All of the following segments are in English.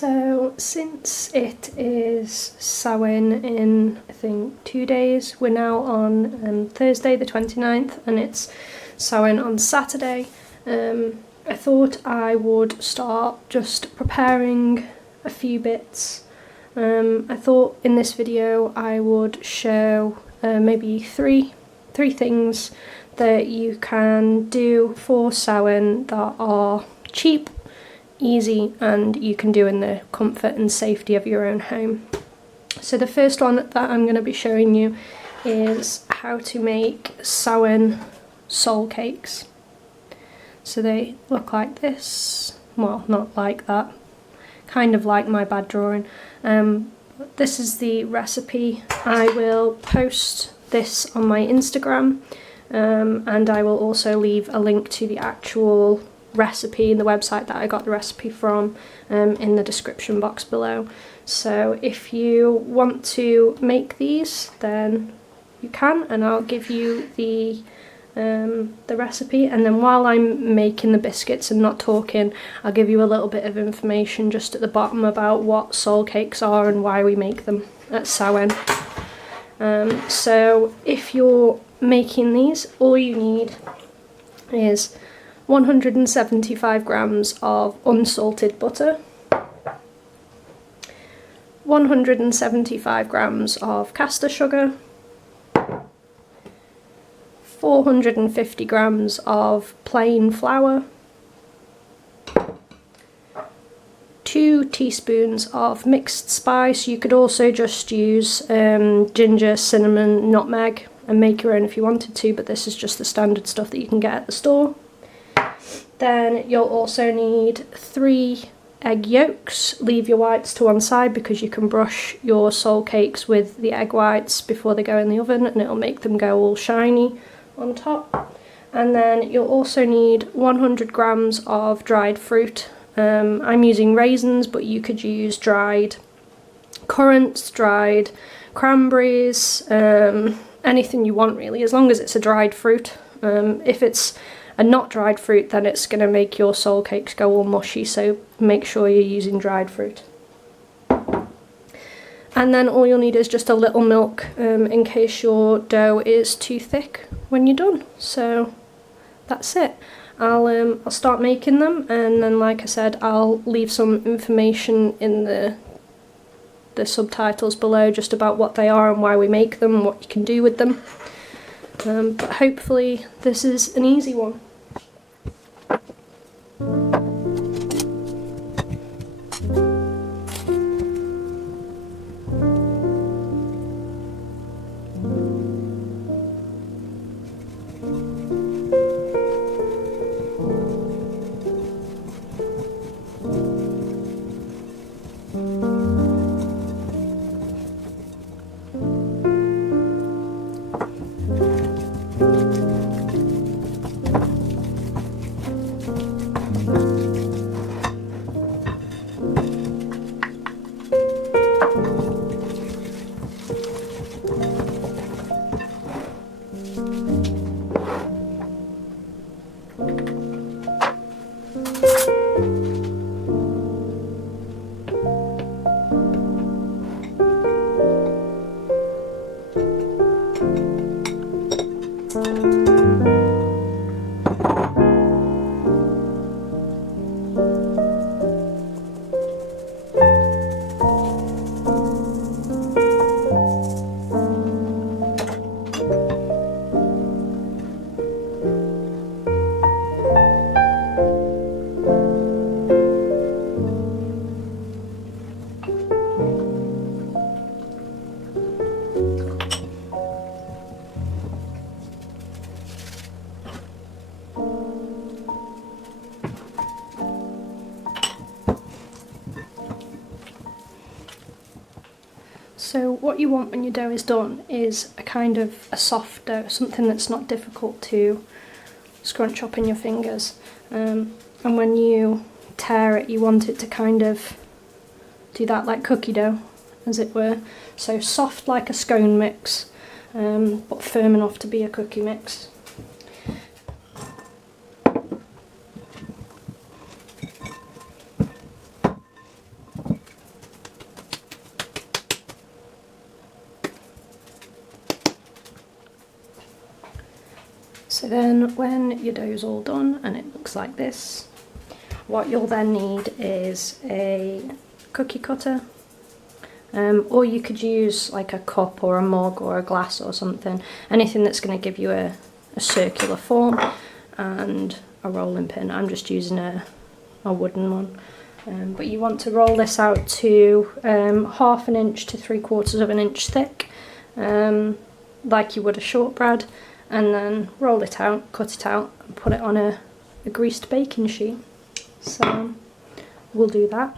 So since it is Samhain in I think 2 days, we're now on Thursday the 29th and it's Samhain on Saturday, I thought I would start just preparing a few bits. I thought in this video I would show maybe three things that you can do for Samhain that are cheap, easy, and you can do in the comfort and safety of your own home. So the first one that I'm going to be showing you is how to make Samhain soul cakes. So they look like this. Well, not like that, kind of like my bad drawing. This is the recipe. I will post this on my Instagram, and I will also leave a link to the actual recipe and the website that I got the recipe from in the description box below. So if you want to make these, then you can, and I'll give you the recipe. And then while I'm making the biscuits and not talking, I'll give you a little bit of information just at the bottom about what soul cakes are and why we make them at Samhain. So if you're making these, all you need is 175 grams of unsalted butter, 175 grams of caster sugar, 450 grams of plain flour, 2 teaspoons of mixed spice. You could also just use ginger, cinnamon, nutmeg and make your own if you wanted to, but this is just the standard stuff that you can get at the store. Then you'll also need 3 egg yolks. Leave your whites to one side because you can brush your soul cakes with the egg whites before they go in the oven and it'll make them go all shiny on top. And then you'll also need 100 grams of dried fruit. I'm using raisins, but you could use dried currants, dried cranberries, anything you want really, as long as it's a dried fruit. If it's a not dried fruit, then it's going to make your soul cakes go all mushy, so make sure you're using dried fruit. And then all you'll need is just a little milk in case your dough is too thick when you're done. So that's it. I'll start making them, and then like I said, I'll leave some information in the subtitles below just about what they are and why we make them and what you can do with them. But hopefully this is an easy one. So what you want when your dough is done is a kind of a soft dough, something that's not difficult to scrunch up in your fingers. And when you tear it, you want it to kind of do that like cookie dough, as it were. So soft like a scone mix, but firm enough to be a cookie mix. So then when your dough's all done and it looks like this, what you'll then need is a cookie cutter, or you could use like a cup or a mug or a glass or something, anything that's going to give you a circular form, and a rolling pin. I'm just using a wooden one, but you want to roll this out to 1/2 inch to 3/4 inch thick, like you would a shortbread, and then roll it out, cut it out, and put it on a greased baking sheet. So we'll do that.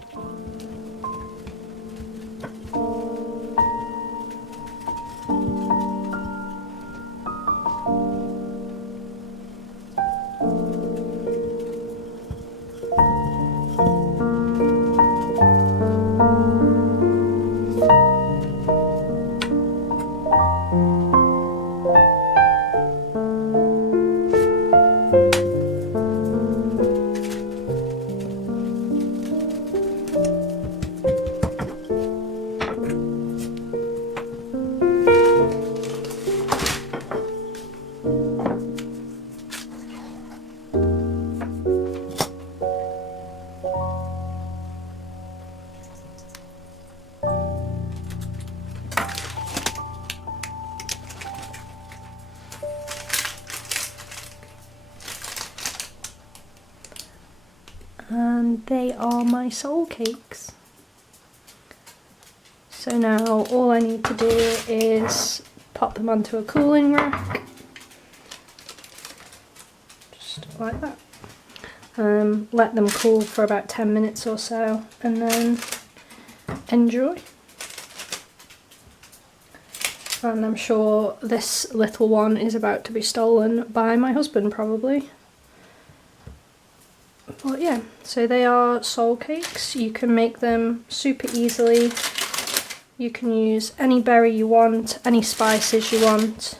And they are my soul cakes. So now all I need to do is pop them onto a cooling rack, just like that. Let them cool for about 10 minutes or so, and then enjoy. And I'm sure this little one is about to be stolen by my husband, probably. But yeah, so they are soul cakes. You can make them super easily. You can use any berry you want, any spices you want.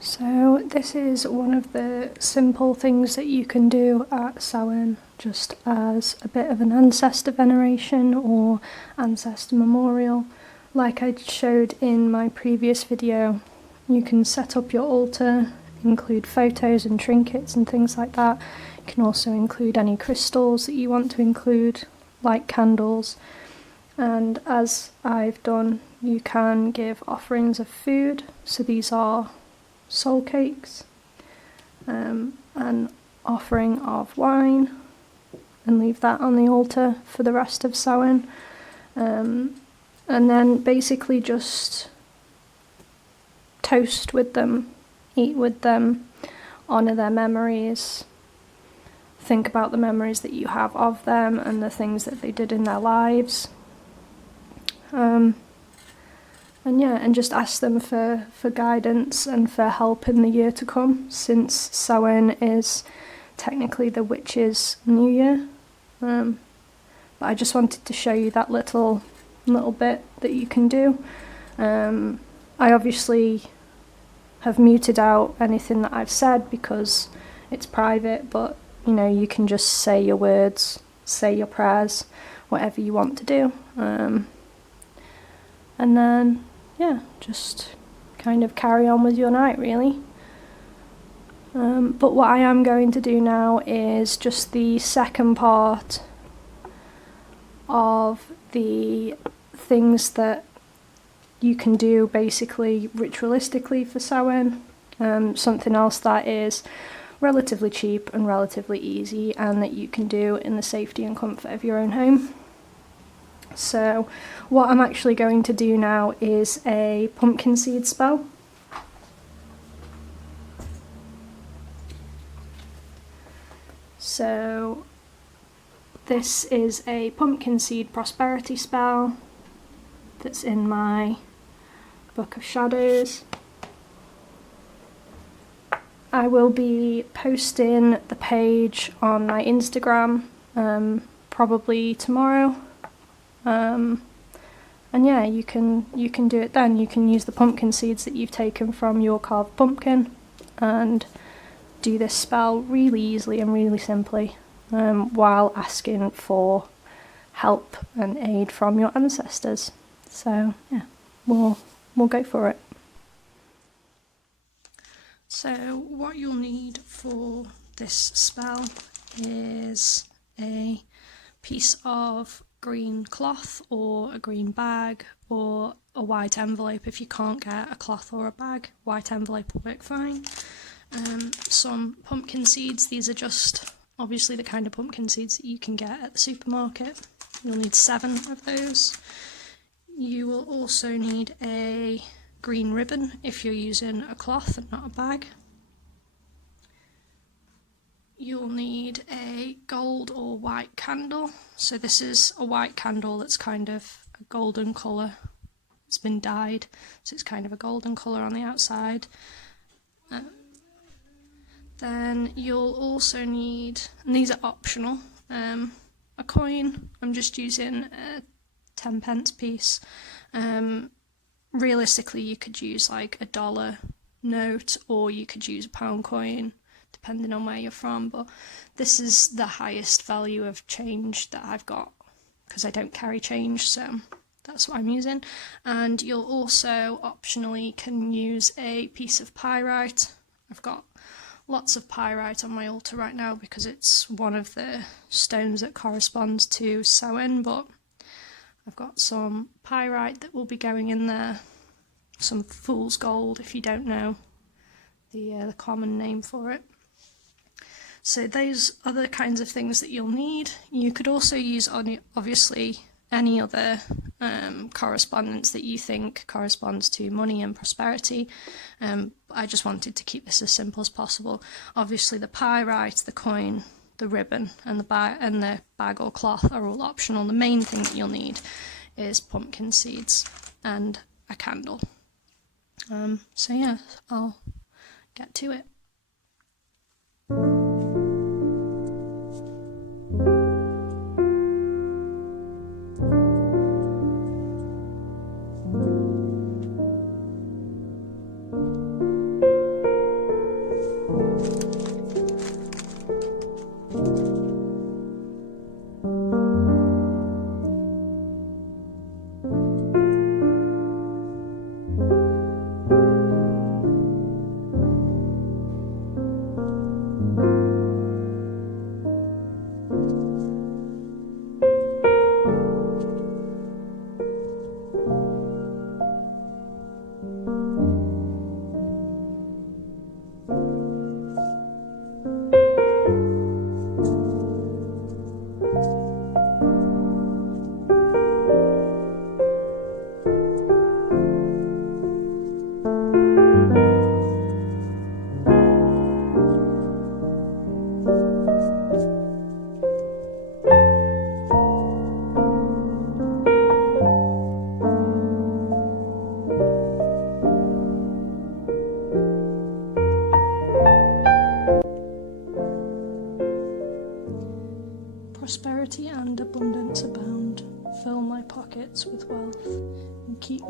So this is one of the simple things that you can do at Samhain, just as a bit of an ancestor veneration or ancestor memorial. Like I showed in my previous video, you can set up your altar, include photos and trinkets and things like that. You can also include any crystals that you want to include, like candles. And as I've done, you can give offerings of food. So these are soul cakes, an offering of wine, and leave that on the altar for the rest of Samhain, and then basically just toast with them, eat with them, honour their memories, think about the memories that you have of them and the things that they did in their lives. And yeah, and just ask them for guidance and for help in the year to come, since Samhain is technically the witch's new year. But I just wanted to show you that little bit that you can do. I obviously have muted out anything that I've said because it's private, but you know, you can just say your words, say your prayers, whatever you want to do. And then, yeah, just kind of carry on with your night, really. But what I am going to do now is just the second part of the things that you can do basically ritualistically for Samhain. Something else that is relatively cheap and relatively easy and that you can do in the safety and comfort of your own home. So what I'm actually going to do now is a pumpkin seed spell. So this is a pumpkin seed prosperity spell that's in my Book of Shadows. I will be posting the page on my Instagram probably tomorrow. And yeah, you can do it then. You can use the pumpkin seeds that you've taken from your carved pumpkin and do this spell really easily and really simply, while asking for help and aid from your ancestors. So yeah, we'll go for it. So what you'll need for this spell is a piece of green cloth or a green bag or a white envelope. If you can't get a cloth or a bag, white envelope will work fine. Some pumpkin seeds. These are just obviously the kind of pumpkin seeds that you can get at the supermarket. You'll need 7 of those. You will also need a green ribbon if you're using a cloth and not a bag. You'll need a gold or white candle. So this is a white candle that's kind of a golden colour. It's been dyed, so it's kind of a golden colour on the outside. Then you'll also need, and these are optional, a coin. I'm just using a 10p piece. Realistically, you could use like a $1 note or you could use a £1 coin, depending on where you're from, but this is the highest value of change that I've got because I don't carry change, so that's what I'm using. And you'll also optionally can use a piece of pyrite. I've got lots of pyrite on my altar right now because it's one of the stones that corresponds to Samhain, but I've got some pyrite that will be going in there, some fool's gold if you don't know the common name for it. So those are the kinds of things that you'll need. You could also use obviously any other correspondence that you think corresponds to money and prosperity. I just wanted to keep this as simple as possible. Obviously the pyrite, the coin, the ribbon and the bag or cloth are all optional. The main thing that you'll need is pumpkin seeds and a candle. So yeah, I'll get to it.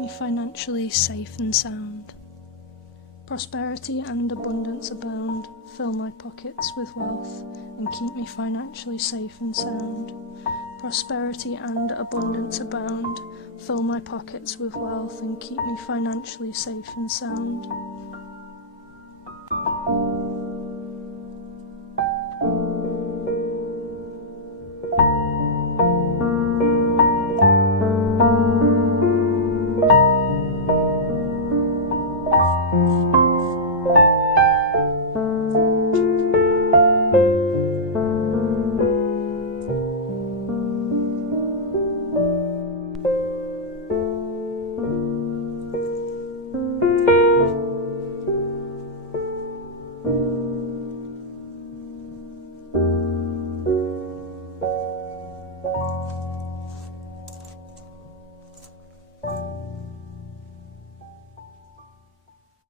me financially safe and sound. Prosperity and abundance abound, fill my pockets with wealth, and keep me financially safe and sound. Prosperity and abundance abound, fill my pockets with wealth, and keep me financially safe and sound.